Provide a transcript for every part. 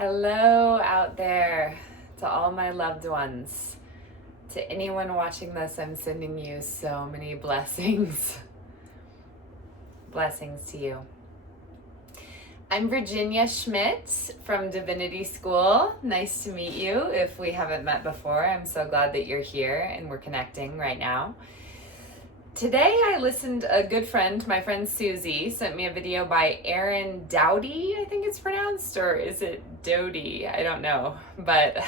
Hello out there to all my loved ones. To anyone watching this, I'm sending you so many blessings. Blessings to you. I'm Virginia Schmidt from Divinity School. Nice to meet you. If we haven't met before, I'm so glad that you're here and we're connecting right now. Today I listened, a good friend, my friend Susie, sent me a video by Aaron Doughty, I think it's pronounced, or is it Doty? I don't know, but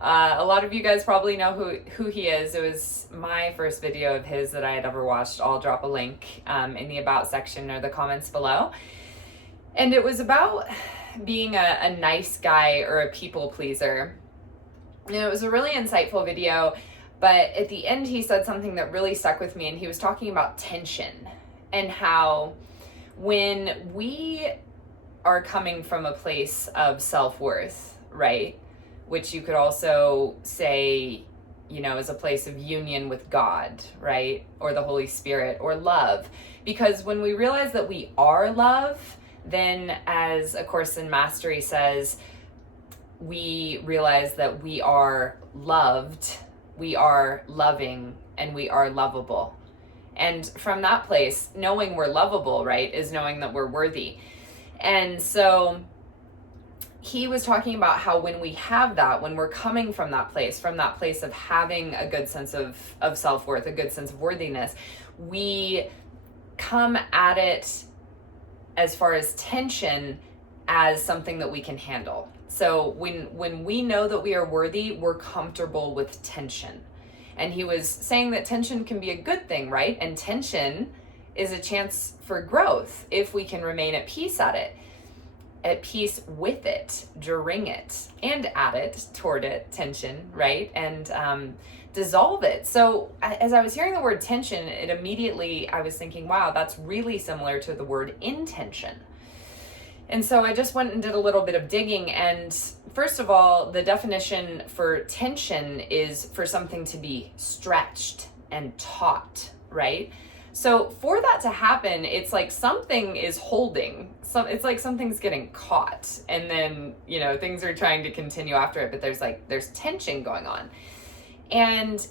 a lot of you guys probably know who he is. It was my first video of his that I had ever watched. I'll drop a link in the About section or the comments below. And it was about being a nice guy or a people pleaser. And it was a really insightful video. But at the end, he said something that really stuck with me, and he was talking about tension and how when we are coming from a place of self-worth, right, which you could also say, you know, is a place of union with God, right, or the Holy Spirit or love, because when we realize that we are love, then as A Course in Mastery says, we realize that we are loved, we are loving, and we are lovable. And from that place, knowing we're lovable, right, is knowing that we're worthy. And so he was talking about how when we have that, when we're coming from that place of having a good sense of self-worth, a good sense of worthiness, we come at it as far as tension as something that we can handle. So when we know that we are worthy, we're comfortable with tension. And he was saying that tension can be a good thing, right? And tension is a chance for growth if we can remain at peace with it, during it, and at it, toward it, tension, right? And dissolve it. So as I was hearing the word tension, I was thinking, wow, that's really similar to the word intention. And so I just went and did a little bit of digging. And first of all, the definition for tension is for something to be stretched and taut, right? So for that to happen, it's like something is holding. It's like something's getting caught. And then, you know, things are trying to continue after it, but there's tension going on. And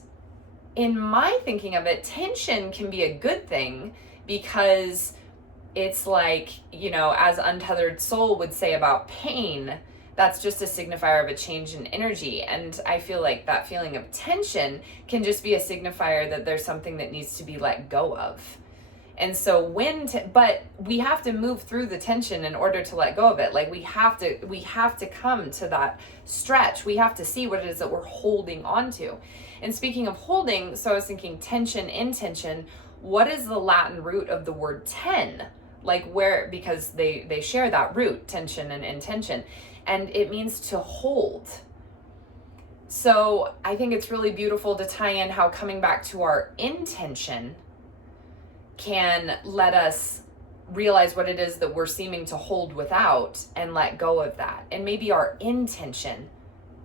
in my thinking of it, tension can be a good thing because it's like, you know, as Untethered Soul would say about pain, that's just a signifier of a change in energy. And I feel like that feeling of tension can just be a signifier that there's something that needs to be let go of. And so but we have to move through the tension in order to let go of it. Like we have to come to that stretch. We have to see what it is that we're holding on to. And speaking of holding, so I was thinking tension, intention, what is the Latin root of the word ten? Like where, because they share that root, tension and intention, and it means to hold. So I think it's really beautiful to tie in how coming back to our intention can let us realize what it is that we're seeming to hold without and let go of that. And maybe our intention,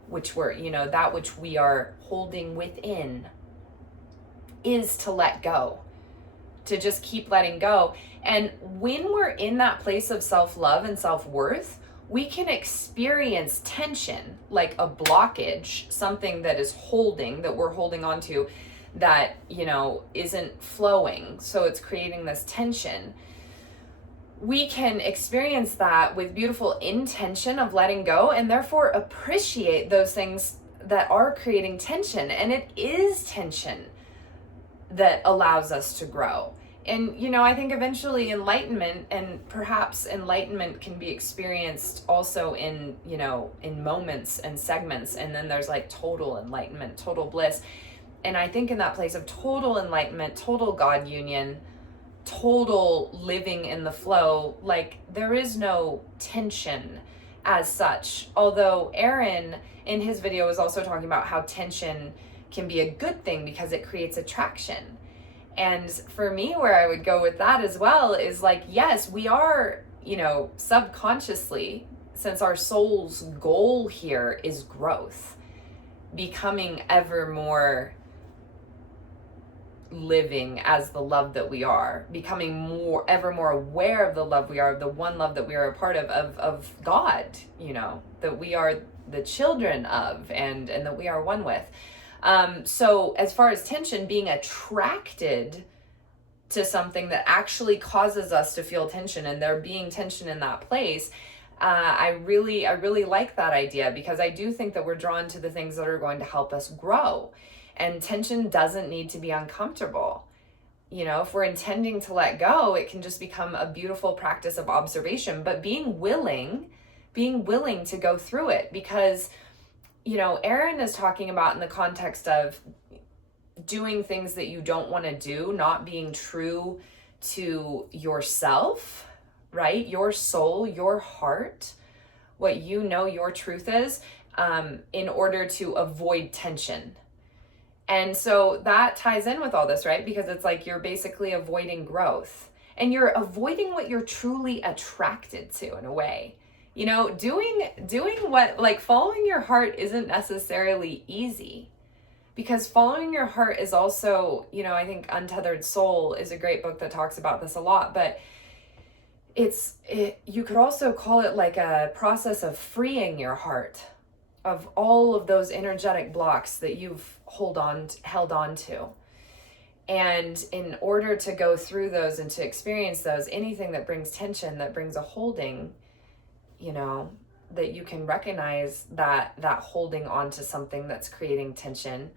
which we're, you know, that which we are holding within, is to let go, to just keep letting go. And when we're in that place of self-love and self-worth, we can experience tension, like a blockage, something that is holding, that we're holding on to, that, you know, isn't flowing. So it's creating this tension. We can experience that with beautiful intention of letting go, and therefore appreciate those things that are creating tension. And it is tension that allows us to grow. And, you know, I think eventually enlightenment, and perhaps enlightenment can be experienced also in, you know, in moments and segments. And then there's like total enlightenment, total bliss. And I think in that place of total enlightenment, total God union, total living in the flow, like there is no tension as such. Although Aaron in his video was also talking about how tension can be a good thing because it creates attraction. And for me, where I would go with that as well is like, yes, we are, you know, subconsciously, since our soul's goal here is growth, becoming ever more living as the love that we are, becoming ever more aware of the love we are, of the one love that we are a part of God, that we are the children of, and that we are one with. So as far as tension, being attracted to something that actually causes us to feel tension, and there being tension in that place, I really like that idea, because I do think that we're drawn to the things that are going to help us grow. And tension doesn't need to be uncomfortable. If we're intending to let go, it can just become a beautiful practice of observation, but being willing to go through it. Because, Erin is talking about in the context of doing things that you don't want to do, not being true to yourself, right? Your soul, your heart, what your truth is, in order to avoid tension. And so that ties in with all this, right? Because it's like you're basically avoiding growth, and you're avoiding what you're truly attracted to, in a way. Doing what, like, following your heart isn't necessarily easy, because following your heart is also, I think Untethered Soul is a great book that talks about this a lot, but you could also call it like a process of freeing your heart of all of those energetic blocks that you've held on to. And in order to go through those and to experience those, anything that brings tension, that brings a holding, that you can recognize that holding on to something that's creating tension,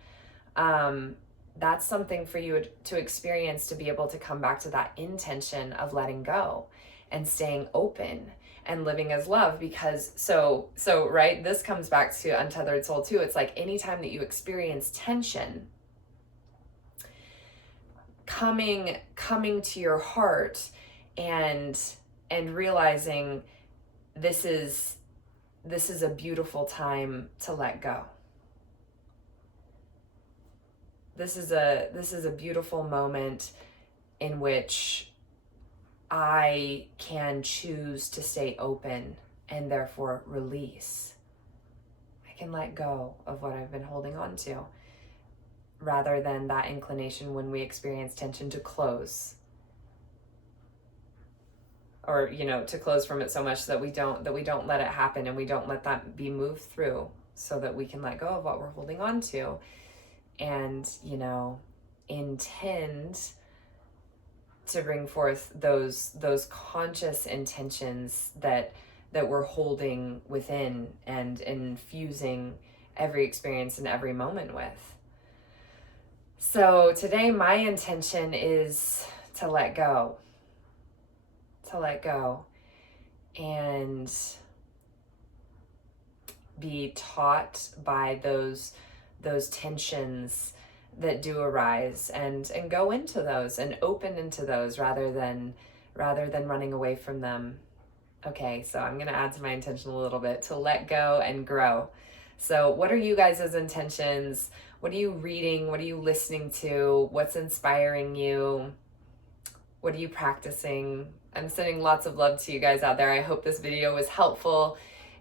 that's something for you to experience, to be able to come back to that intention of letting go and staying open and living as love. Because so right, this comes back to Untethered Soul too. It's like anytime that you experience tension, coming to your heart and realizing this is a beautiful time to let go. This is a beautiful moment in which I can choose to stay open and therefore release. I can let go of what I've been holding on to, rather than that inclination when we experience tension to close, or to close from it so much that we don't let it happen, and we don't let that be moved through, so that we can let go of what we're holding on to, and intend to bring forth those conscious intentions that we're holding within and infusing every experience and every moment with. So today my intention is to let go and be taught by those tensions that do arise, and go into those and open into those, rather than running away from them. Okay, so I'm going to add to my intention a little bit, to let go and grow. So what are you guys' intentions? What are you reading? What are you listening to? What's inspiring you? What are you practicing? I'm sending lots of love to you guys out there. I hope this video was helpful,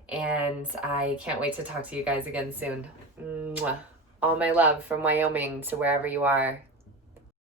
and I can't wait to talk to you guys again soon. Mwah. All my love from Wyoming to wherever you are.